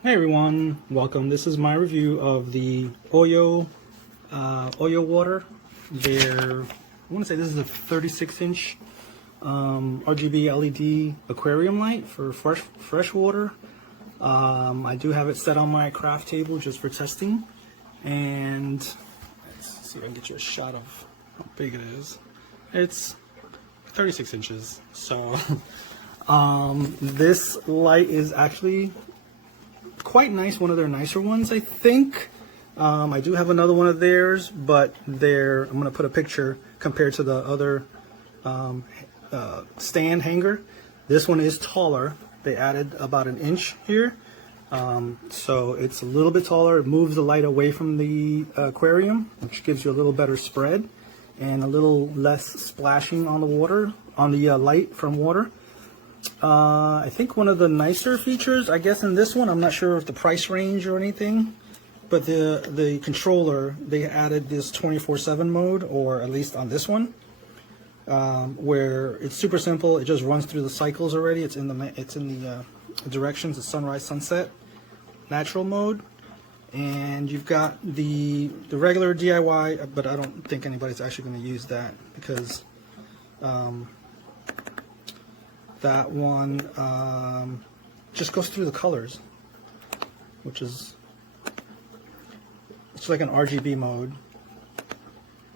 Hey everyone, welcome. This is my review of the OYO water. I want to say this is a 36-inch RGB LED aquarium light for fresh water. I do have it set on my craft table just for testing. And let's see if I can get you a shot of how big it is. It's 36 inches. So this light is actually quite nice, one of their nicer ones, I think. I do have another one of theirs, but I'm going to put a picture compared to the other stand hanger. This one is taller. They added about an inch here, so it's a little bit taller. It moves the light away from the aquarium, which gives you a little better spread and a little less splashing on the water, on the light from water. I think one of the nicer features, I guess, in this one, I'm not sure if the price range or anything, but the controller, they added this 24/7 mode, or at least on this one, where it's super simple. It just runs through the cycles already. It's in the directions, the sunrise, sunset, natural mode, and you've got the regular DIY, but I don't think anybody's actually going to use that because that one just goes through the colors, which is, it's like an RGB mode.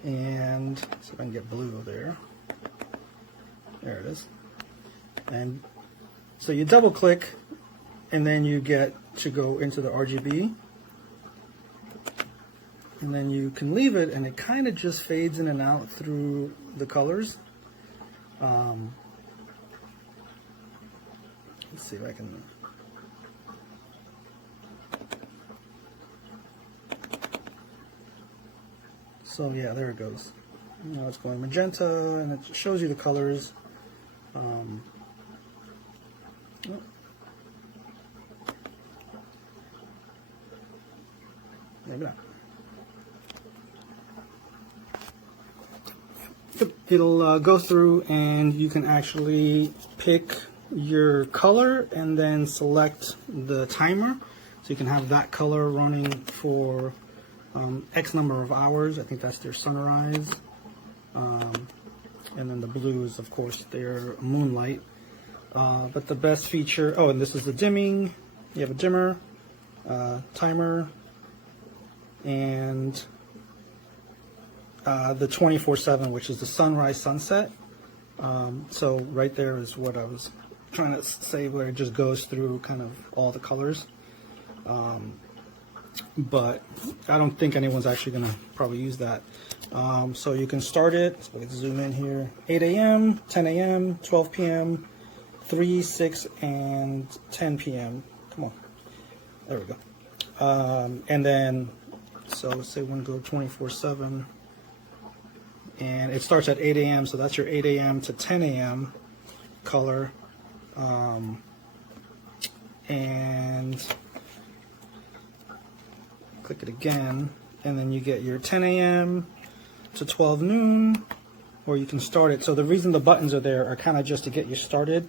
And so if I can get blue there. There it is. And so you double click and then you get to go into the RGB. And then you can leave it and it kind of just fades in and out through the colors. Let's see if I can. So yeah, there it goes. Now it's going magenta, and it shows you the colors. Maybe not. It'll go through, and you can actually pick your color and then select the timer, so you can have that color running for X number of hours. I think that's their sunrise, and then the blue is of course their moonlight. But the best feature, oh, and this is the dimming. You have a dimmer, timer, and the 24/7, which is the sunrise, sunset. So right there is what I was trying to say, where it just goes through kind of all the colors. But I don't think anyone's actually going to probably use that. So you can start it, so let's zoom in here, 8 a.m., 10 a.m., 12 p.m., 3, 6, and 10 p.m. Come on. There we go. And then, so let's say we want to go 24/7. And it starts at 8 a.m., so that's your 8 a.m. to 10 a.m. color. And click it again, and then you get your 10 a.m. to 12 noon, or you can start it. So the reason the buttons are there are kind of just to get you started,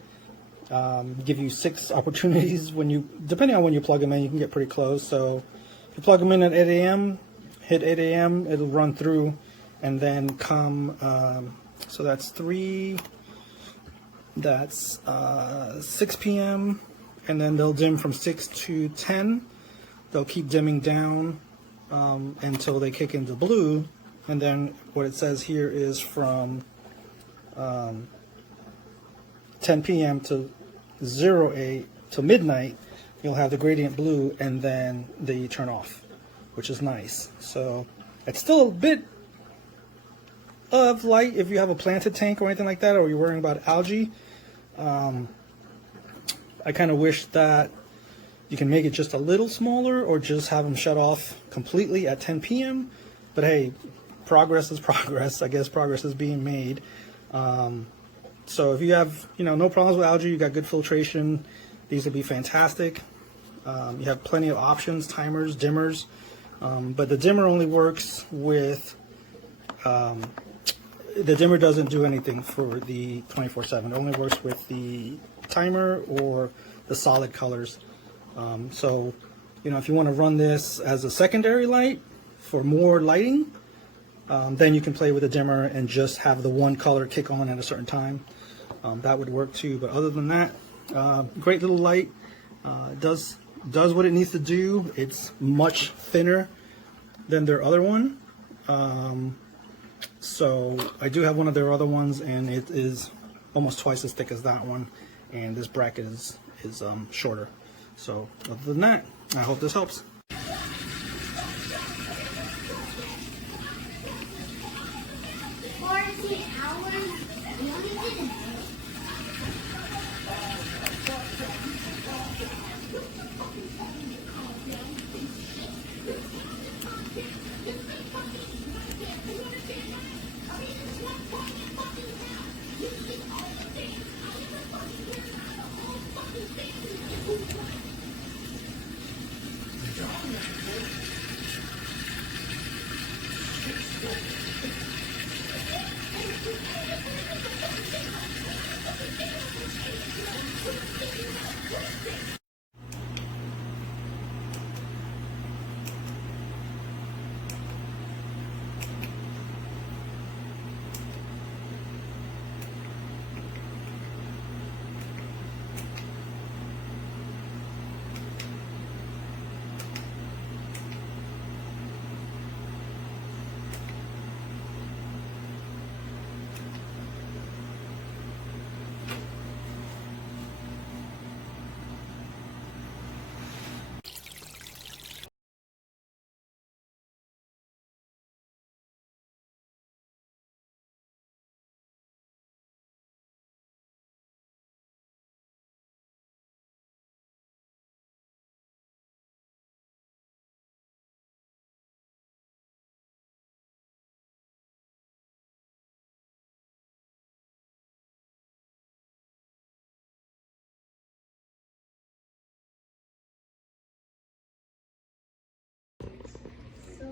give you 6 opportunities when you, depending on when you plug them in, you can get pretty close. So if you plug them in at 8 a.m., hit 8 a.m., it'll run through, and then come, so that's 3, that's 6 p.m., and then they'll dim from 6 to 10. They'll keep dimming down until they kick into blue, and then what it says here is from 10 p.m. to 08 to midnight, you'll have the gradient blue, and then they turn off, which is nice. So it's still a bit of light if you have a planted tank or anything like that, or you're worrying about algae. I kind of wish that you can make it just a little smaller, or just have them shut off completely at 10 p.m. But hey, progress is progress. I guess progress is being made. So if you have, no problems with algae, you got good filtration, these would be fantastic. You have plenty of options, timers, dimmers, but the dimmer only works with, the dimmer doesn't do anything for the 24/7. It only works with the timer or the solid colors. So, you know, if you want to run this as a secondary light for more lighting, then you can play with the dimmer and just have the one color kick on at a certain time. That would work too. But other than that, great little light. It does what it needs to do. It's much thinner than their other one. So I do have one of their other ones, and it is almost twice as thick as that one. And this bracket is shorter. So other than that, I hope this helps. So